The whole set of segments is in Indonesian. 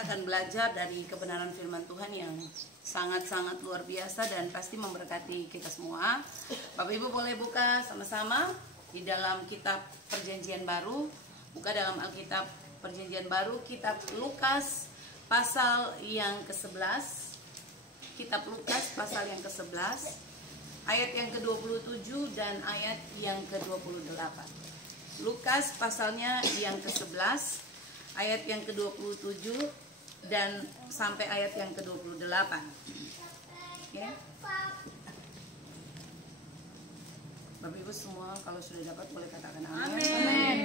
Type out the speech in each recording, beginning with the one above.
Akan belajar dari kebenaran firman Tuhan yang sangat-sangat luar biasa dan pasti memberkati kita semua. Bapak Ibu boleh buka sama-sama di dalam kitab Perjanjian Baru. Buka dalam Alkitab Perjanjian Baru, kitab Lukas pasal yang ke-11. Kitab Lukas pasal yang ke-11, ayat yang ke-27 dan ayat yang ke-28. Lukas pasalnya yang ke-11, ayat yang ke-27 dan sampai ayat yang ke-28. Ya. Bapak Ibu semua kalau sudah dapat boleh katakan amin. Amin.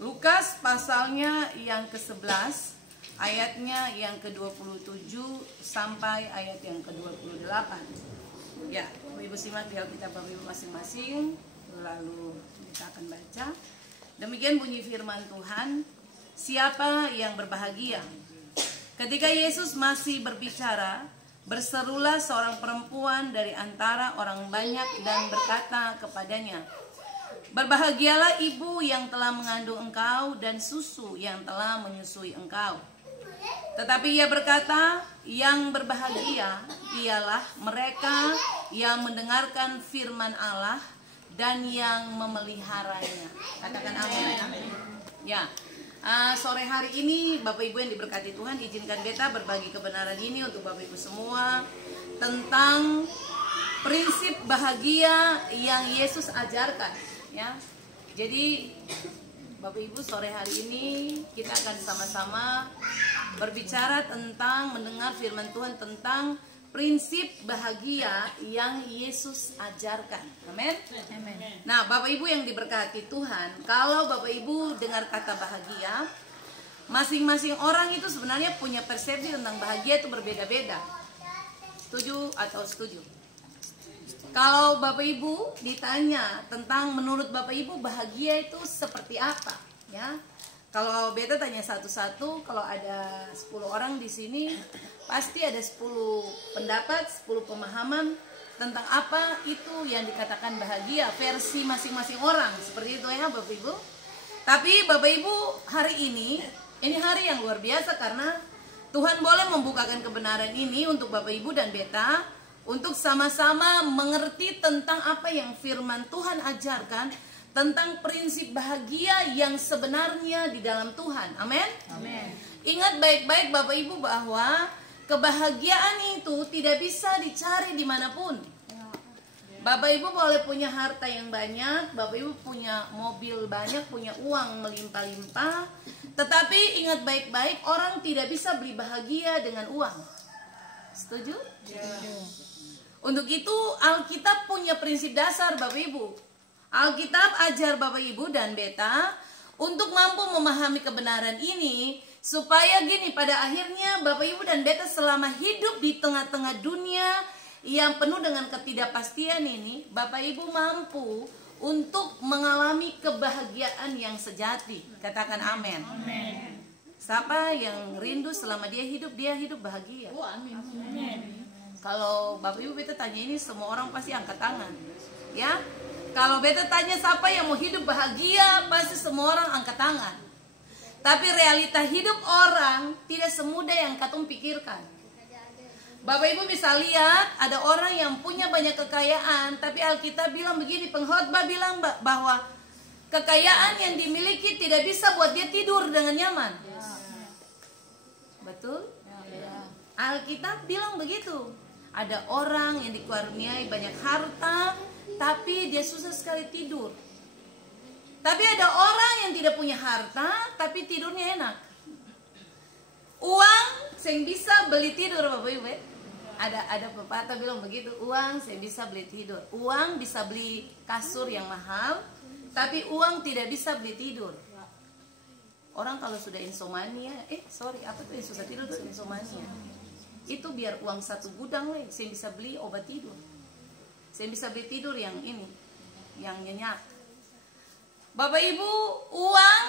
Lukas pasalnya yang ke-11, ayatnya yang ke-27 sampai ayat yang ke-28. Ya, Bapak Ibu simak di Alkitab Bapak Ibu masing-masing, lalu kita akan baca. Demikian bunyi firman Tuhan. Siapa yang berbahagia? Ketika Yesus masih berbicara, berserulah seorang perempuan dari antara orang banyak dan berkata kepadanya, "Berbahagialah ibu yang telah mengandung engkau dan susu yang telah menyusui engkau." Tetapi ia berkata, "Yang berbahagia ialah mereka yang mendengarkan firman Allah dan yang memeliharanya." Katakan amin. Ya. Sore hari ini Bapak Ibu yang diberkati Tuhan, izinkan beta berbagi kebenaran ini untuk Bapak Ibu semua tentang prinsip bahagia yang Yesus ajarkan, ya. Jadi Bapak Ibu sore hari ini kita akan sama-sama berbicara tentang mendengar firman Tuhan tentang prinsip bahagia yang Yesus ajarkan. Amin. Nah, Bapak Ibu yang diberkati Tuhan, kalau Bapak Ibu dengar kata bahagia, masing-masing orang itu sebenarnya punya persepsi tentang bahagia itu berbeda-beda. Setuju atau setuju? Kalau Bapak Ibu ditanya tentang menurut Bapak Ibu bahagia itu seperti apa, ya? Kalau beta tanya satu-satu, kalau ada 10 orang di sini, pasti ada 10 pendapat, 10 pemahaman tentang apa itu yang dikatakan bahagia, versi masing-masing orang. Seperti itu ya Bapak Ibu. Tapi Bapak Ibu hari ini hari yang luar biasa karena Tuhan boleh membukakan kebenaran ini untuk Bapak Ibu dan beta untuk sama-sama mengerti tentang apa yang firman Tuhan ajarkan tentang prinsip bahagia yang sebenarnya di dalam Tuhan. Amin. Amin. Ingat baik-baik Bapak Ibu bahwa kebahagiaan itu tidak bisa dicari dimanapun. Bapak Ibu boleh punya harta yang banyak, Bapak Ibu punya mobil banyak, punya uang melimpah-limpah, tetapi ingat baik-baik orang tidak bisa beli bahagia dengan uang. Setuju? Untuk itu Alkitab punya prinsip dasar Bapak Ibu. Alkitab ajar Bapak Ibu dan beta untuk mampu memahami kebenaran ini supaya gini, pada akhirnya Bapak Ibu dan beta selama hidup di tengah-tengah dunia yang penuh dengan ketidakpastian ini, Bapak Ibu mampu untuk mengalami kebahagiaan yang sejati. Katakan amin. Amin. Siapa yang rindu selama dia hidup bahagia? Oh, amin. Amin. Kalau Bapak Ibu beta tanya ini, semua orang pasti angkat tangan, ya. Kalau beta tanya siapa yang mau hidup bahagia, pasti semua orang angkat tangan. Tapi realita hidup orang tidak semudah yang katong pikirkan. Bapak Ibu bisa lihat ada orang yang punya banyak kekayaan, tapi Alkitab bilang begini, pengkhotbah bilang bahwa kekayaan yang dimiliki tidak bisa buat dia tidur dengan nyaman. Betul? Alkitab bilang begitu. Ada orang yang dikaruniai banyak harta, tapi dia susah sekali tidur. Tapi ada orang yang tidak punya harta, tapi tidurnya enak. Uang yang bisa beli tidur Bapak Ibu. Ada pepatah bilang begitu, uang yang bisa beli tidur. Uang bisa beli kasur yang mahal, tapi uang tidak bisa beli tidur. Orang kalau sudah insomnia, apa tuh yang susah tidur tuh insomnia. Itu biar uang 1 gudang saya bisa beli obat tidur. Saya bisa beli tidur yang ini, yang nyenyak. Bapak Ibu, uang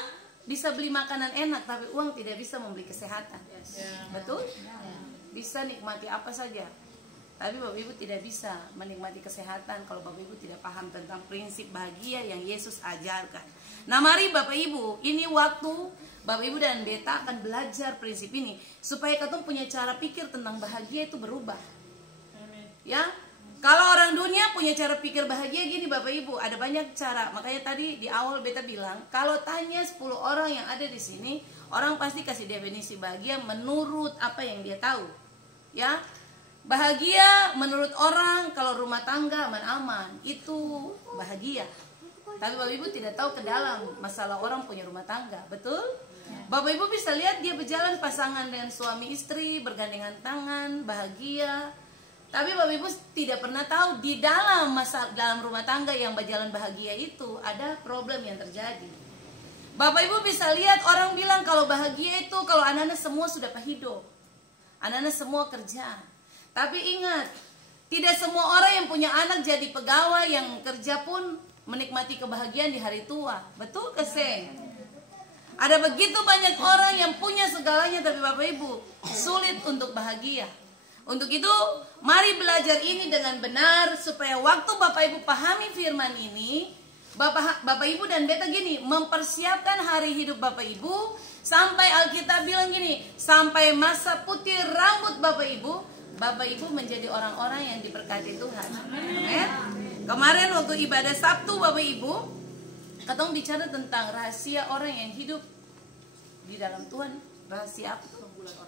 bisa beli makanan enak, tapi uang tidak bisa membeli kesehatan. Betul? Bisa nikmati apa saja, Tapi Bapak Ibu tidak bisa menikmati kesehatan kalau Bapak Ibu tidak paham tentang prinsip bahagia yang Yesus ajarkan. Nah mari Bapak Ibu, ini waktu Bapak Ibu dan Beta akan belajar prinsip ini supaya kita punya cara pikir tentang bahagia itu berubah. Ya, kalau orang dunia punya cara pikir bahagia gini Bapak Ibu, ada banyak cara. Makanya tadi di awal Beta bilang, kalau tanya 10 orang yang ada di sini, orang pasti kasih definisi bahagia menurut apa yang dia tahu. Ya, bahagia menurut orang kalau rumah tangga aman-aman itu bahagia. Tapi Bapak Ibu tidak tahu ke dalam masalah orang punya rumah tangga, betul? Bapak Ibu bisa lihat dia berjalan pasangan dengan suami istri bergandengan tangan, bahagia. Tapi Bapak Ibu tidak pernah tahu di dalam dalam rumah tangga yang berjalan bahagia itu ada problem yang terjadi. Bapak Ibu bisa lihat orang bilang kalau bahagia itu kalau anak-anak semua sudah hidup, anak-anak semua kerja. Tapi ingat, tidak semua orang yang punya anak jadi pegawai yang kerja pun menikmati kebahagiaan di hari tua. Betul ke Seng? Ada begitu banyak orang yang punya segalanya tapi Bapak Ibu sulit untuk bahagia. Untuk itu, mari belajar ini dengan benar supaya waktu Bapak Ibu pahami firman ini, Bapak Ibu dan Beta gini, mempersiapkan hari hidup Bapak Ibu sampai Alkitab bilang gini, sampai masa putih rambut Bapak Ibu menjadi orang-orang yang diberkati Tuhan. Amin. Kemarin waktu ibadah Sabtu Bapak Ibu, katong bicara tentang rahasia orang yang hidup di dalam Tuhan. Rahasia apa?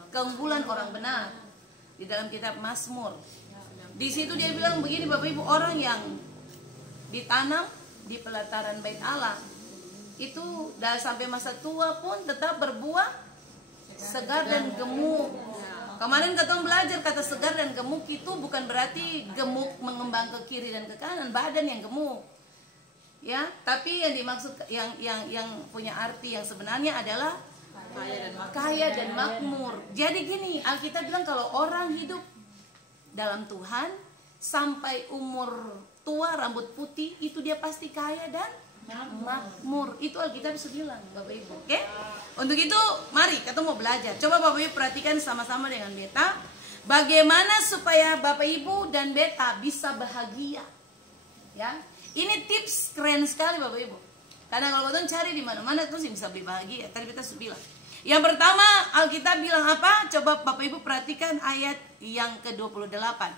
Keunggulan orang benar. Di dalam kitab Mazmur. Di situ dia bilang begini Bapak Ibu, orang yang ditanam di pelataran bait Allah itu sampai masa tua pun tetap berbuah segar dan gemuk. Kemarin kita belajar kata segar dan gemuk itu bukan berarti gemuk mengembang ke kiri dan ke kanan, badan yang gemuk. Ya, tapi yang dimaksud yang punya arti yang sebenarnya adalah kaya dan makmur. Jadi gini, Alkitab bilang kalau orang hidup dalam Tuhan sampai umur tua rambut putih itu dia pasti kaya dan makmur. Itu Alkitab sudah bilang Bapak Ibu. Oke? Untuk itu mari kita mau belajar. Coba Bapak Ibu perhatikan sama-sama dengan Beta bagaimana supaya Bapak Ibu dan Beta bisa bahagia. Ya. Ini tips keren sekali Bapak Ibu. Karena kalau kalian cari di mana-mana terus bisa beli bahagia. Tadi Beta sudah bilang. Yang pertama Alkitab bilang apa? Coba Bapak Ibu perhatikan ayat yang ke-28.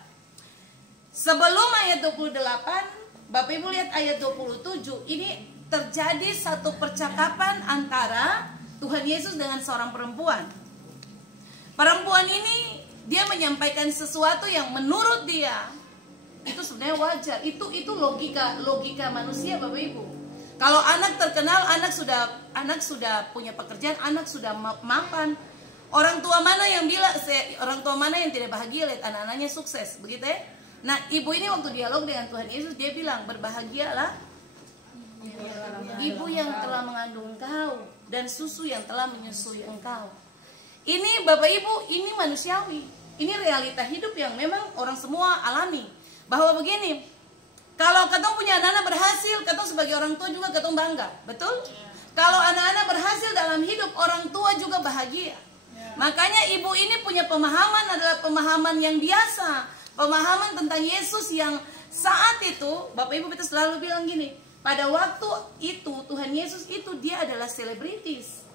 Sebelum ayat 28, Bapak Ibu lihat ayat 27. Ini terjadi satu percakapan antara Tuhan Yesus dengan seorang perempuan. Perempuan ini dia menyampaikan sesuatu yang menurut dia itu sebenarnya wajar. Itu logika manusia Bapak Ibu. Kalau anak terkenal, anak sudah punya pekerjaan, anak sudah mapan. Orang tua mana yang tidak bahagia lihat anak-anaknya sukses, begitu ya? Nah, ibu ini waktu dialog dengan Tuhan Yesus dia bilang, berbahagialah ibu yang telah mengandung engkau dan susu yang telah menyusui engkau. Ini Bapak Ibu, ini manusiawi. Ini realita hidup yang memang orang semua alami. Bahwa begini, kalau ketong punya anak-anak berhasil, ketong sebagai orang tua juga ketong bangga, betul? Kalau anak-anak berhasil dalam hidup, orang tua juga bahagia. Makanya ibu ini punya pemahaman adalah pemahaman yang biasa, pemahaman tentang Yesus yang saat itu Bapak Ibu kita selalu bilang gini, pada waktu itu Tuhan Yesus itu dia adalah selebritis.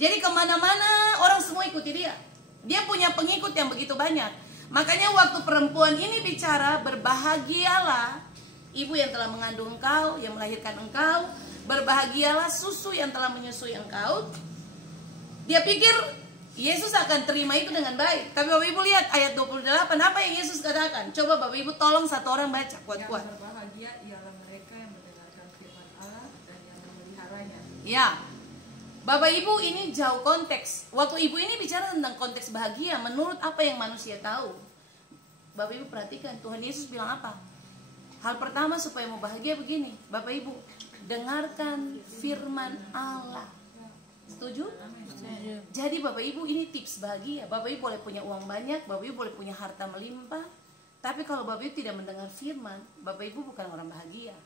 Jadi kemana-mana orang semua ikuti dia. Dia punya pengikut yang begitu banyak. Makanya waktu perempuan ini bicara, berbahagialah ibu yang telah mengandung engkau, yang melahirkan engkau, berbahagialah susu yang telah menyusui engkau. Dia pikir Yesus akan terima itu dengan baik. Tapi Bapak Ibu lihat ayat 28, apa yang Yesus katakan? Coba Bapak Ibu tolong satu orang baca kuat-kuat. Yang berbahagia ialah mereka yang mendengarkan firman Allah dan yang memeliharanya. Ya. Bapak Ibu ini jauh konteks. Waktu Ibu ini bicara tentang konteks bahagia menurut apa yang manusia tahu. Bapak Ibu perhatikan Tuhan Yesus bilang apa? Hal pertama supaya mau bahagia begini, Bapak Ibu, dengarkan firman Allah. Setuju? Jadi Bapak Ibu ini tips bahagia. Bapak Ibu boleh punya uang banyak, Bapak Ibu boleh punya harta melimpah, tapi kalau Bapak Ibu tidak mendengar firman, Bapak Ibu bukan orang bahagia.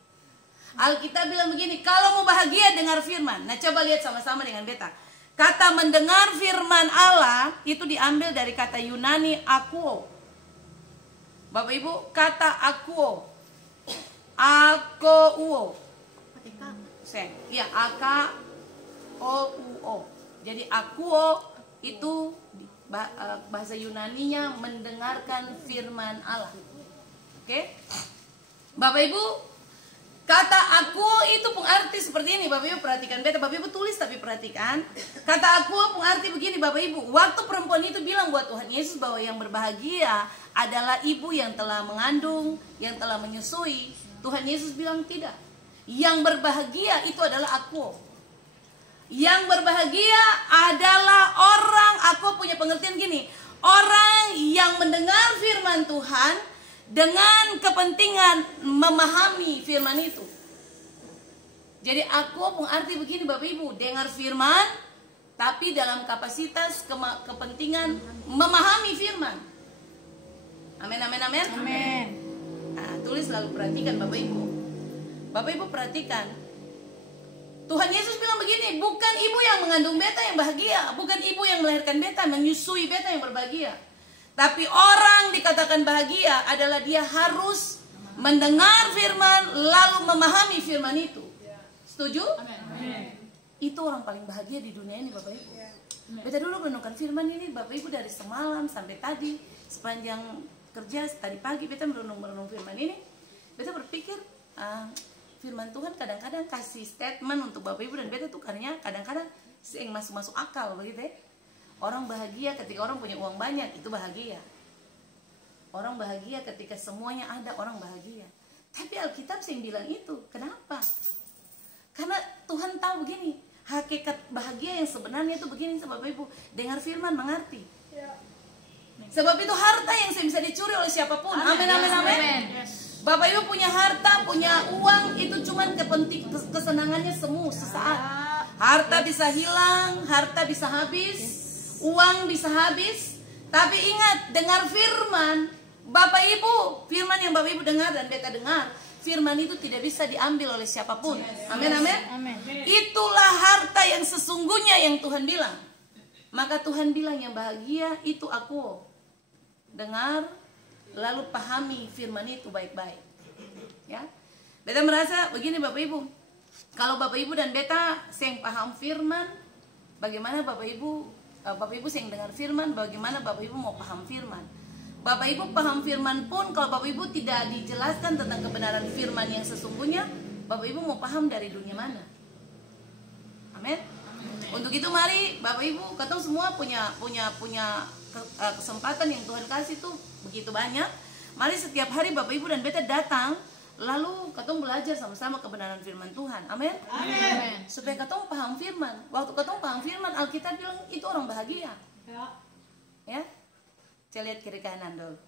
Alkitab bilang begini, kalau mau bahagia dengar firman. Nah coba lihat sama-sama dengan Beta. Kata mendengar firman Allah itu diambil dari kata Yunani akuo. Bapak Ibu, kata akuo. Akouo. Ya, akouo. Jadi akuo itu bahasa Yunaninya mendengarkan firman Allah. Oke? Bapak Ibu, kata akuo itu pun arti seperti ini. Bapak Ibu perhatikan, Bapak Ibu tulis tapi perhatikan. Kata akuo pun arti begini Bapak Ibu. Waktu perempuan itu bilang buat Tuhan Yesus bahwa yang berbahagia adalah ibu yang telah mengandung, yang telah menyusui, Tuhan Yesus bilang tidak. Yang berbahagia itu adalah akuo. Yang berbahagia adalah orang, aku punya pengertian gini, orang yang mendengar firman Tuhan dengan kepentingan memahami firman itu. Jadi aku pun arti begini Bapak Ibu, dengar firman tapi dalam kapasitas kepentingan memahami firman. Amin, amin, amin. Amin. Nah, tulis lalu perhatikan Bapak Ibu. Bapak Ibu perhatikan. Tuhan Yesus bilang begini, bukan ibu yang mengandung beta yang bahagia, bukan ibu yang melahirkan beta, menyusui beta yang berbahagia. Tapi orang dikatakan bahagia adalah dia harus mendengar firman lalu memahami firman itu. Setuju? Amin. Itu orang paling bahagia di dunia ini Bapak Ibu. Beta dulu merenungkan firman ini Bapak Ibu dari semalam sampai tadi, sepanjang kerja tadi pagi beta merenung firman ini. Beta berpikir firman Tuhan kadang-kadang kasih statement untuk Bapak Ibu dan beta tuh karena kadang-kadang yang masuk akal begitu ya. Orang bahagia ketika orang punya uang banyak, itu bahagia. Orang bahagia ketika semuanya ada, orang bahagia. Tapi Alkitab yang bilang itu, kenapa? Karena Tuhan tahu begini, hakikat bahagia yang sebenarnya itu begini Bapak Ibu, dengar firman mengerti. Sebab itu harta yang bisa dicuri oleh siapapun. Amin, amin, amin. Bapak Ibu punya harta, punya uang, itu cuma kesenangannya semu sesaat. Harta bisa hilang, harta bisa habis, uang bisa habis. Tapi ingat, dengar firman Bapak Ibu, firman yang Bapak Ibu dengar dan beta dengar, firman itu tidak bisa diambil oleh siapapun. Amin, amin. Itulah harta yang sesungguhnya yang Tuhan bilang. Maka Tuhan bilang yang bahagia itu aku. Dengar lalu pahami firman itu baik-baik. Ya. Beta merasa begini Bapak Ibu. Kalau Bapak Ibu dan beta yang paham firman, bagaimana Bapak Ibu yang dengar firman, bagaimana Bapak Ibu mau paham firman. Bapak Ibu paham firman pun kalau Bapak Ibu tidak dijelaskan tentang kebenaran firman yang sesungguhnya, Bapak Ibu mau paham dari dunia mana? Amin. Untuk itu mari Bapak Ibu, katong semua punya kesempatan yang Tuhan kasih tuh begitu banyak. Mari setiap hari Bapak Ibu dan beta datang, lalu katong belajar sama-sama kebenaran firman Tuhan. Amin. Amin. Supaya katong paham firman. Waktu katong paham firman, Alkitab bilang itu orang bahagia. Ya. Saya lihat kiri kanan dulu.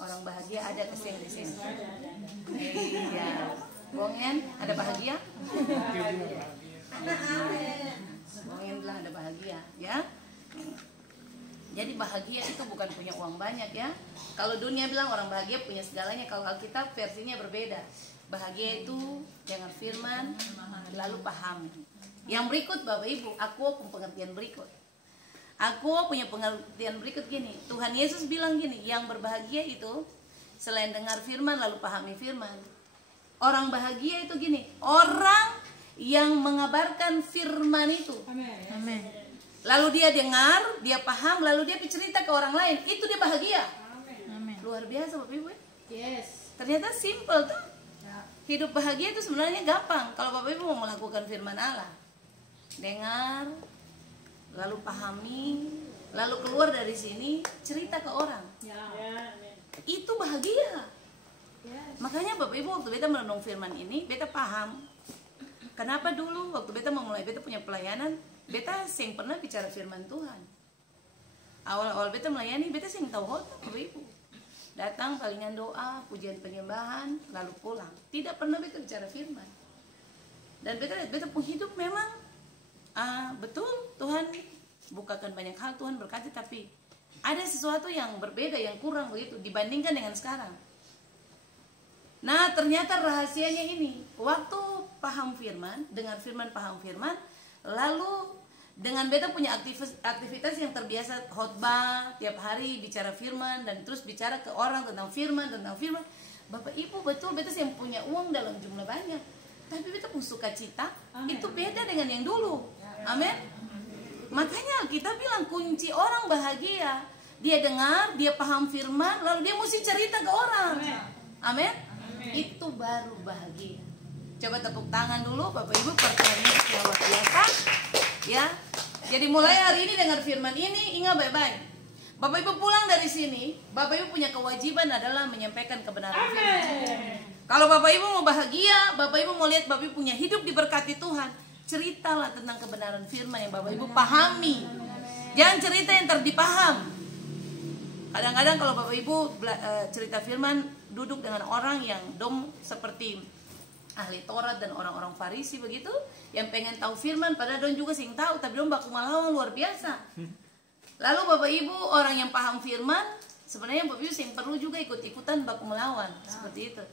Orang bahagia ada kesini di sini. Iya. Bongen ada bahagia? Bongen bilang ada bahagia, ya. Jadi bahagia itu bukan punya uang banyak ya. Kalau dunia bilang orang bahagia punya segalanya, kalau Alkitab versinya berbeda. Bahagia itu dengar firman lalu paham. Yang berikut Bapak Ibu, aku punya pengertian berikut. Aku punya pengertian berikut gini. Tuhan Yesus bilang gini, yang berbahagia itu selain dengar firman lalu pahami firman. Orang bahagia itu gini, orang yang mengabarkan firman itu. Amin. Lalu dia dengar, dia paham, lalu dia bercerita ke orang lain. Itu dia bahagia. Amin. Luar biasa Bapak Ibu. Yes. Ternyata simple tuh. Hidup bahagia itu sebenarnya gampang kalau Bapak Ibu mau melakukan firman Allah. Dengar, lalu pahami, lalu keluar dari sini cerita ke orang. Itu bahagia. Makanya Bapak Ibu waktu beta merenung firman ini, beta paham. Kenapa dulu waktu beta memulai beta punya pelayanan, beta sing pernah bicara firman Tuhan. Awal-awal beta melayani, beta sing tahu khotbah Bapak Ibu. Datang palingan doa, pujian penyembahan, lalu pulang. Tidak pernah beta bicara firman. Dan beta pun hidup memang betul Tuhan bukakan banyak hal, Tuhan berkati, tapi ada sesuatu yang berbeda, yang kurang begitu dibandingkan dengan sekarang. Nah ternyata rahasianya ini, waktu paham firman, dengar firman, paham firman, lalu dengan beta punya aktivitas yang terbiasa khotbah tiap hari, bicara firman dan terus bicara ke orang tentang firman. Bapak Ibu, betul beta yang punya uang dalam jumlah banyak, tapi beta pun sukacita itu beda dengan yang dulu. Amin. Makanya kita bilang kunci orang bahagia, dia dengar, dia paham firman, lalu dia mesti cerita ke orang. Amin. Itu baru bahagia. Coba tepuk tangan dulu Bapak Ibu, pertanyaannya luar biasa. Ya, jadi mulai hari ini dengar firman ini, ingat baik-baik. Bapak Ibu pulang dari sini, Bapak Ibu punya kewajiban adalah menyampaikan kebenaran firman. Kalau Bapak Ibu mau bahagia, Bapak Ibu mau lihat Bapak Ibu punya hidup diberkati Tuhan, ceritalah tentang kebenaran firman yang Bapak Ibu pahami. Jangan cerita yang terdipaham. Kadang-kadang kalau Bapak Ibu cerita firman, duduk dengan orang yang seperti ahli Taurat dan orang-orang Farisi begitu, yang pengen tahu firman, padahal don juga sing tahu, tapi don baku melawan luar biasa. Lalu Bapak Ibu orang yang paham firman, sebenarnya Bapak Ibu sing perlu juga ikut-ikutan baku melawan, seperti itu.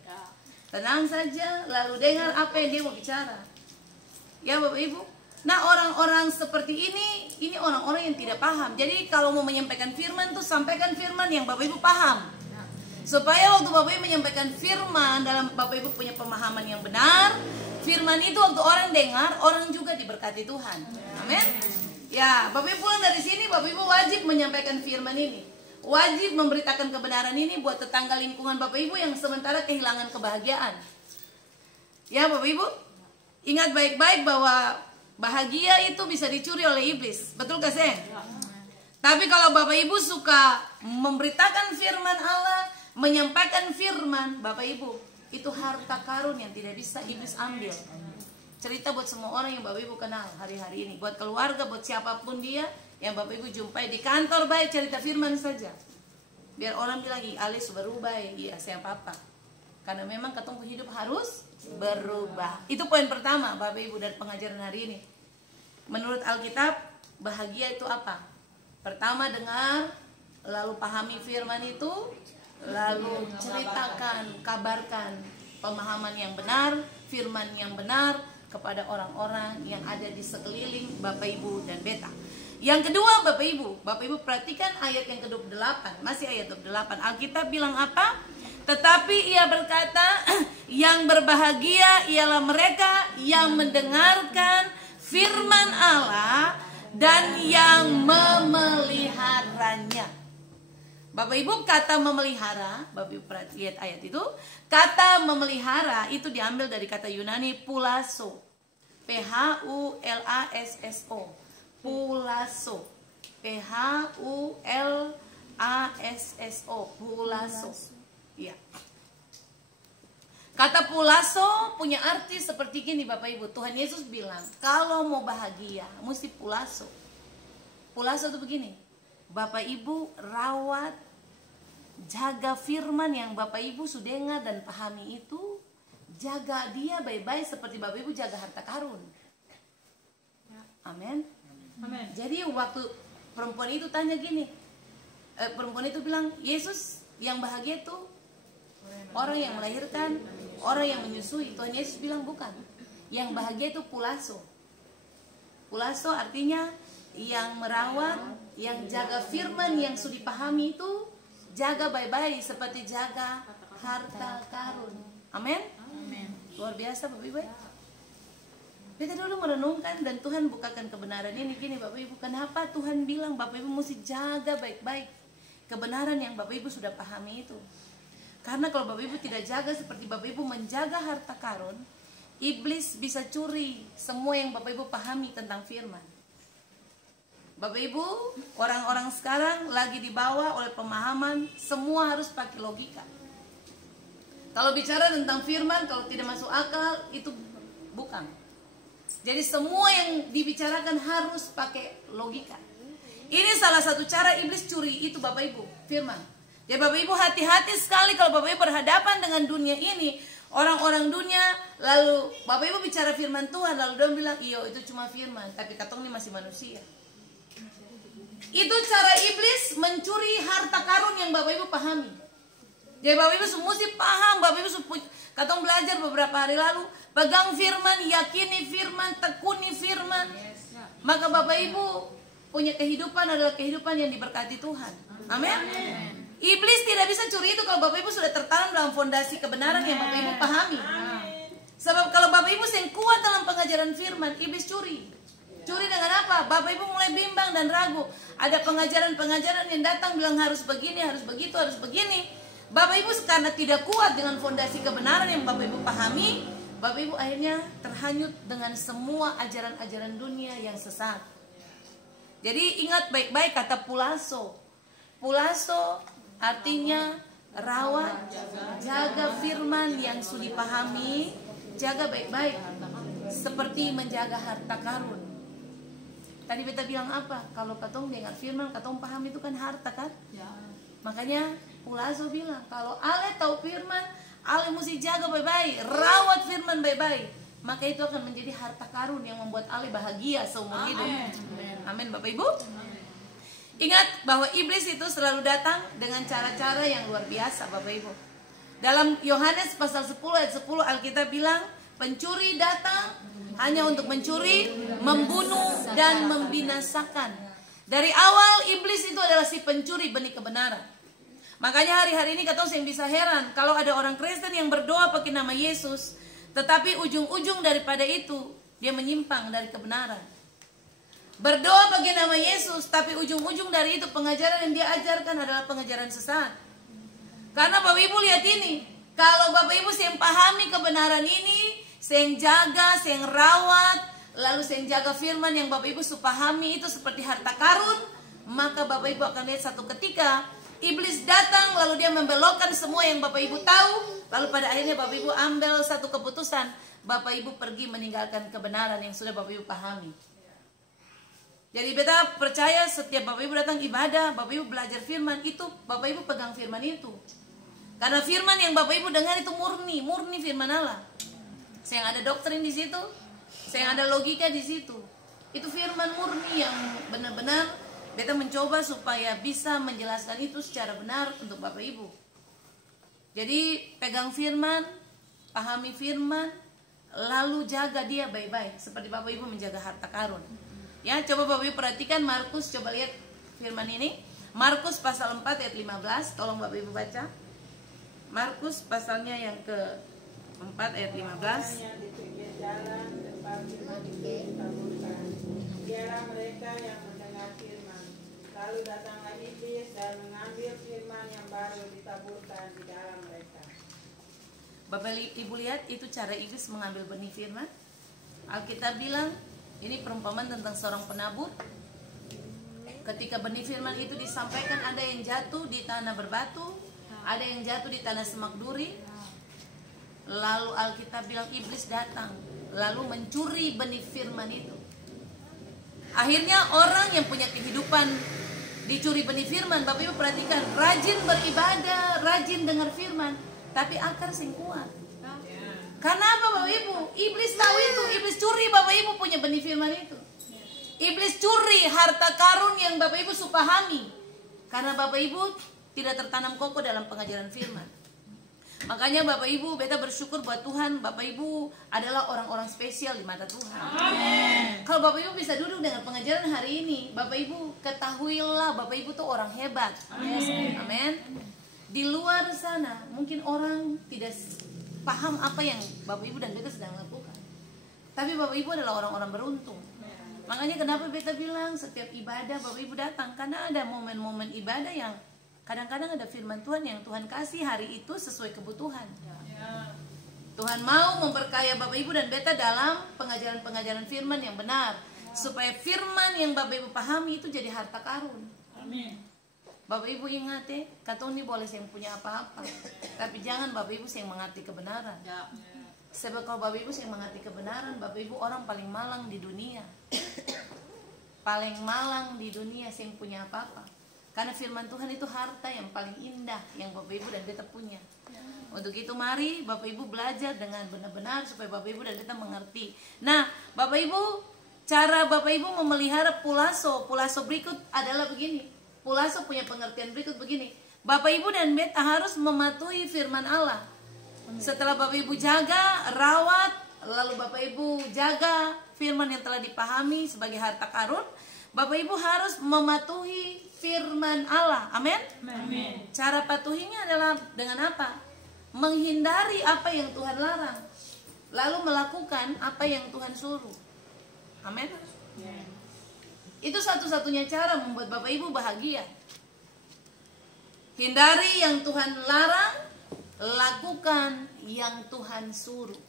Tenang saja, lalu dengar apa yang dia mau bicara. Ya Bapak Ibu. Nah orang-orang seperti ini orang-orang yang tidak paham. Jadi kalau mau menyampaikan firman tuh sampaikan firman yang Bapak Ibu paham. Supaya waktu Bapak Ibu menyampaikan firman, dalam Bapak Ibu punya pemahaman yang benar, firman itu waktu orang dengar, orang juga diberkati Tuhan. Amin. Ya, Bapak Ibu pulang dari sini, Bapak Ibu wajib menyampaikan firman ini. Wajib memberitakan kebenaran ini buat tetangga lingkungan Bapak Ibu yang sementara kehilangan kebahagiaan. Ya Bapak Ibu, ingat baik-baik bahwa bahagia itu bisa dicuri oleh iblis. Betul gak sih? Tapi kalau Bapak Ibu suka memberitakan firman Allah, menyampaikan firman, Bapak Ibu, itu harta karun yang tidak bisa iblis ambil. Cerita buat semua orang yang Bapak Ibu kenal hari-hari ini, buat keluarga, buat siapapun dia yang Bapak Ibu jumpai di kantor, baik cerita firman saja. Biar orang bilang, Alis berubah, iya saya papa. Karena memang ketemu hidup harus berubah. Itu poin pertama Bapak Ibu dari pengajaran hari ini. Menurut Alkitab, bahagia itu apa? Pertama dengar, lalu pahami firman itu, lalu ceritakan, kabarkan pemahaman yang benar, firman yang benar kepada orang-orang yang ada di sekeliling Bapak Ibu dan beta. Yang kedua Bapak Ibu perhatikan ayat yang ke-28, masih ayat 28. Alkitab bilang apa? Tetapi ia berkata, yang berbahagia ialah mereka yang mendengarkan firman Allah dan yang memeliharanya. Bapak Ibu, kata memelihara, Bapak Ibu lihat ayat itu, kata memelihara itu diambil dari kata Yunani pulasso, P-H-U-L-A-S-S-O, pulasso, P-H-U-L-A-S-S-O, pulasso. Ya. Kata pulasso punya arti seperti gini Bapak Ibu. Tuhan Yesus bilang, kalau mau bahagia mesti pulasso. Pulasso itu begini, Bapak Ibu rawat, jaga firman yang Bapak Ibu sudah dengar dan pahami itu, jaga dia baik-baik seperti Bapak Ibu jaga harta karun. Amin. Amin. Jadi waktu perempuan itu tanya gini, perempuan itu bilang, Yesus yang bahagia itu orang yang melahirkan, orang yang menyusui. Tuhan Yesus bilang bukan. Yang bahagia itu pulasso. Pulasso artinya yang merawat, yang jaga firman yang sudah dipahami itu, jaga baik-baik seperti jaga harta karun. Amin. Luar biasa Bapak Ibu. Kita dulu merenungkan dan Tuhan bukakan kebenaran ini gini Bapak Ibu. Kenapa Tuhan bilang Bapak Ibu mesti jaga baik-baik kebenaran yang Bapak Ibu sudah pahami itu? Karena kalau Bapak Ibu tidak jaga seperti Bapak Ibu menjaga harta karun, iblis bisa curi semua yang Bapak Ibu pahami tentang firman. Bapak Ibu, orang-orang sekarang lagi dibawa oleh pemahaman semua harus pakai logika. Kalau bicara tentang firman, kalau tidak masuk akal, itu bukan. Jadi semua yang dibicarakan harus pakai logika. Ini salah satu cara iblis curi itu Bapak Ibu, firman. Ya Bapak Ibu hati-hati sekali kalau Bapak Ibu berhadapan dengan dunia ini, orang-orang dunia, lalu Bapak Ibu bicara firman Tuhan, lalu dia bilang, iyo itu cuma firman, tapi katong ini masih manusia. Itu cara iblis mencuri harta karun yang Bapak Ibu pahami. Jadi Bapak Ibu mesti paham, Bapak Ibu katong belajar beberapa hari lalu, pegang firman, yakini firman, tekuni firman. maka Bapak Ibu punya kehidupan adalah kehidupan yang diberkati Tuhan. Amin. Iblis tidak bisa curi itu kalau Bapak Ibu sudah tertanam dalam fondasi kebenaran yang Bapak Ibu pahami. Sebab kalau Bapak Ibu yang kuat dalam pengajaran firman, iblis curi. Curi dengan apa? Bapak Ibu mulai bimbang dan ragu. Ada pengajaran-pengajaran yang datang bilang harus begini, harus begitu, harus begini. Bapak Ibu karena tidak kuat dengan fondasi kebenaran yang Bapak Ibu pahami, Bapak Ibu akhirnya terhanyut dengan semua ajaran-ajaran dunia yang sesat. Jadi ingat baik-baik kata pulaso. Pulaso artinya rawat, jaga firman yang sudah dipahami, jaga baik-baik. Seperti menjaga harta karun. Tadi beta bilang apa? Kalau katong dengar firman, katong paham itu kan harta kan? Makanya pulaso bilang, kalau ale tahu firman, ale mesti jaga baik-baik, rawat firman baik-baik. Maka itu akan menjadi harta karun yang membuat ale bahagia seumur hidup. Amin Bapak Ibu. Ingat bahwa iblis itu selalu datang dengan cara-cara yang luar biasa Bapak Ibu. Dalam Yohanes pasal 10 ayat 10 Alkitab bilang, pencuri datang hanya untuk mencuri, membunuh, dan membinasakan. Dari awal iblis itu adalah si pencuri benih kebenaran. Makanya hari-hari ini katong yang bisa heran kalau ada orang Kristen yang berdoa pakai nama Yesus, tetapi ujung-ujung daripada itu dia menyimpang dari kebenaran. Berdoa pakai nama Yesus, tapi ujung-ujung dari itu pengajaran yang dia ajarkan adalah pengajaran sesat. Karena Bapak Ibu lihat ini, kalau Bapak Ibu yang pahami kebenaran ini, yang jaga, yang rawat, lalu yang jaga firman yang Bapak Ibu pahami itu seperti harta karun, maka Bapak Ibu akan lihat satu ketika iblis datang lalu dia membelokkan semua yang Bapak Ibu tahu, lalu pada akhirnya Bapak Ibu ambil satu keputusan, Bapak Ibu pergi meninggalkan kebenaran yang sudah Bapak Ibu pahami. Jadi beta percaya setiap Bapak Ibu datang ibadah, Bapak Ibu belajar firman itu, Bapak Ibu pegang firman itu. Karena firman yang Bapak Ibu dengar itu murni firman Allah. Saya ada doktrin di situ, saya ada logika di situ. Itu firman murni yang benar-benar beta mencoba supaya bisa menjelaskan itu secara benar untuk Bapak Ibu. Jadi pegang firman, pahami firman, lalu jaga dia baik-baik seperti Bapak Ibu menjaga harta karun. Ya, coba Bapak Ibu perhatikan Markus, coba lihat firman ini. Markus pasal 4 ayat 15, tolong Bapak Ibu baca. Markus pasalnya yang ke-4 ayat 15. Yang di pinggir jalan tempat firman itu ditaburkan. Dialah mereka yang mendengar firman. Lalu datanglah iblis dan mengambil firman yang baru ditaburkan di dalam mereka. Bapak Ibu lihat itu cara iblis mengambil benih firman. Alkitab bilang ini perumpamaan tentang seorang penabur. Ketika benih firman itu disampaikan, ada yang jatuh di tanah berbatu, ada yang jatuh di tanah semak duri. Lalu Alkitab bilang iblis datang, lalu mencuri benih firman itu. Akhirnya orang yang punya kehidupan dicuri benih firman, Bapak Ibu perhatikan, rajin beribadah, rajin dengar firman, tapi akar sing kuat. Karena apa Bapak Ibu? Iblis tahu itu, iblis curi Bapak Ibu punya benih firman itu. Iblis curi harta karun yang Bapak Ibu pahami. Karena Bapak Ibu tidak tertanam kokoh dalam pengajaran firman. Makanya Bapak Ibu, beta bersyukur buat Tuhan, Bapak Ibu adalah orang-orang spesial di mata Tuhan. Amen. Kalau Bapak Ibu bisa duduk dengan pengajaran hari ini, Bapak Ibu ketahuilah Bapak Ibu tuh orang hebat. Amin. Di luar sana mungkin orang tidak paham apa yang Bapak Ibu dan beta sedang lakukan. Tapi Bapak Ibu adalah orang-orang beruntung. Makanya kenapa beta bilang setiap ibadah Bapak Ibu datang, karena ada momen-momen ibadah yang kadang-kadang ada firman Tuhan yang Tuhan kasih hari itu sesuai kebutuhan. Tuhan mau memperkaya Bapak Ibu dan beta dalam pengajaran-pengajaran firman yang benar, supaya firman yang Bapak Ibu pahami itu jadi harta karun. Amin. Bapak Ibu ingat katong ini boleh yang punya apa-apa, tapi jangan Bapak Ibu yang mengerti kebenaran. Sebab kalau Bapak Ibu yang mengerti kebenaran, Bapak Ibu orang paling malang di dunia. Paling malang di dunia yang punya apa-apa. Karena firman Tuhan itu harta yang paling indah yang Bapak Ibu dan beta punya. Untuk itu mari Bapak Ibu belajar dengan benar-benar supaya Bapak Ibu dan beta mengerti. Nah, Bapak Ibu, cara Bapak Ibu memelihara pulaso berikut adalah begini. Pulaso punya pengertian berikut begini. Bapak Ibu dan beta harus mematuhi firman Allah. Setelah Bapak Ibu jaga, rawat, lalu Bapak Ibu jaga firman yang telah dipahami sebagai harta karun, Bapak Ibu harus mematuhi firman Allah. Amin. Cara patuhinya adalah dengan apa? Menghindari apa yang Tuhan larang, lalu melakukan apa yang Tuhan suruh. Amin. Itu satu-satunya cara membuat Bapak Ibu bahagia. Hindari yang Tuhan larang, lakukan yang Tuhan suruh.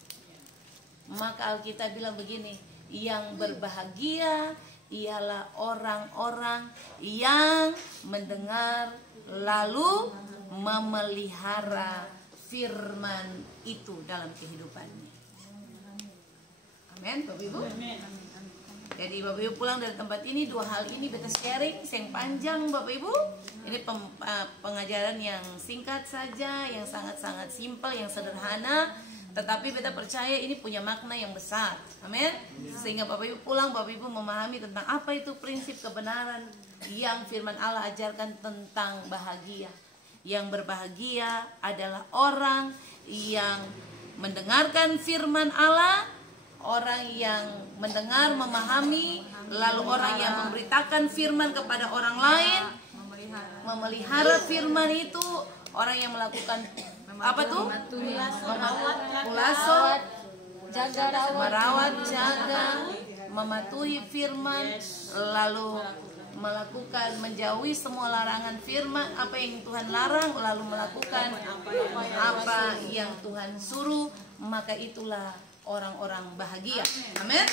Maka Alkitab bilang begini, yang berbahagia ialah orang-orang yang mendengar lalu memelihara firman itu dalam kehidupannya. Amin, Bapak Ibu. Jadi Bapak Ibu pulang dari tempat ini, dua hal ini beta sharing yang panjang Bapak Ibu. Ini pengajaran yang singkat saja, yang sangat-sangat simpel, yang sederhana, tetapi beta percaya ini punya makna yang besar. Amin. Sehingga Bapak Ibu pulang, Bapak Ibu memahami tentang apa itu prinsip kebenaran yang firman Allah ajarkan tentang bahagia. Yang berbahagia adalah orang yang mendengarkan firman Allah, orang yang mendengar, memahami, lalu orang yang memberitakan firman kepada orang lain, memelihara firman itu, orang yang melakukan apa tuh? Merawat, jaga, mematuhi firman, lalu melakukan, menjauhi semua larangan firman, apa yang Tuhan larang, lalu melakukan apa yang Tuhan suruh, maka itulah orang-orang bahagia. Amin.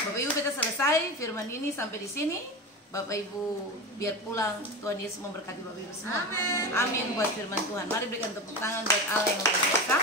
Bapak Ibu, kita selesai firman ini sampai di sini. Bapak Ibu biar pulang, Tuhan Yesus memberkati Bapak Ibu semua. Amin. Buat firman Tuhan. Mari berikan tepuk tangan buat Allah yang luar biasa.